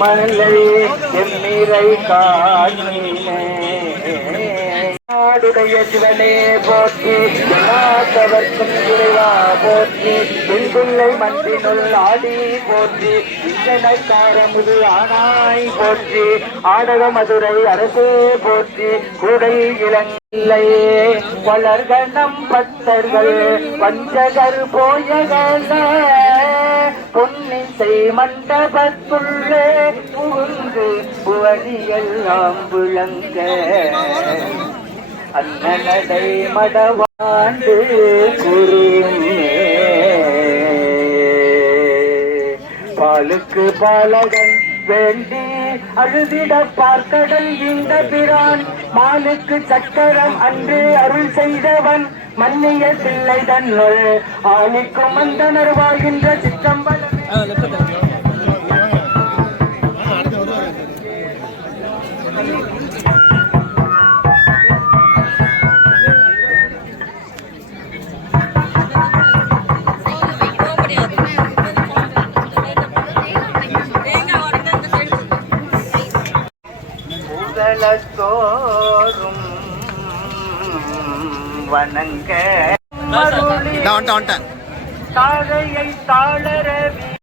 மலை எம்மிரை காணினே நாடுடைய சிவனே போற்றி நாட்டவர்க்கும் இறைவா போற்றி பிள்ளை மன்றினுள் ஆடி போற்றி இங்கனக்காரமுது ஆனாய் போற்றி ஆடக மதுரை அரசே போற்றி கூடை இளங்கில்லையே வளர்கணம் பக்தர்கள் வஞ்சகர் போயகல பொன்னிசை மண்டபத்துள்ளே புகுந்து புவனியெல்லாம் விளங்க அண்ணனடை மடவாண்டு குருமே பாலுக்கு பாலகன் வேண்டி அழுதிட பார்க்கடல் இந்த பிரான் மாலுக்கு சக்கரம் அன்று அருள் செய்தவன் மன்னிய பிள்ளை தன்னுள் ஆளுக்கும் மந்தனர் வாழ்கின்ற சிற்றம்பலம் தோறும் வணங்க தாழையை தாளரவி